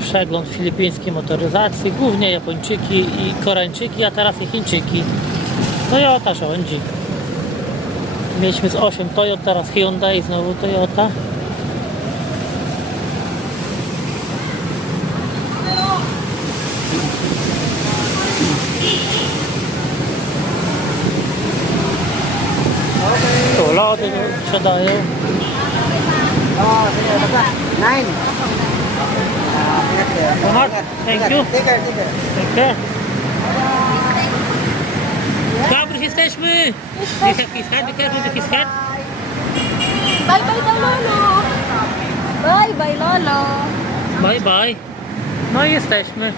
Przegląd filipińskiej motoryzacji, głównie Japończyki i Koreańczyki, a teraz i Chińczyki. Toyota rządzi. Mieliśmy z 8 Toyota, teraz Hyundai, znowu Toyota. traffic sa tayo. Oh, sige, basta. Nine. Mark, thank you. Take care, take care. Take care. Kamu kisah me. Kisah kisah, kisah kisah kisah. Bye bye daw lolo. Bye bye lolo. Bye bye. No, yes, me.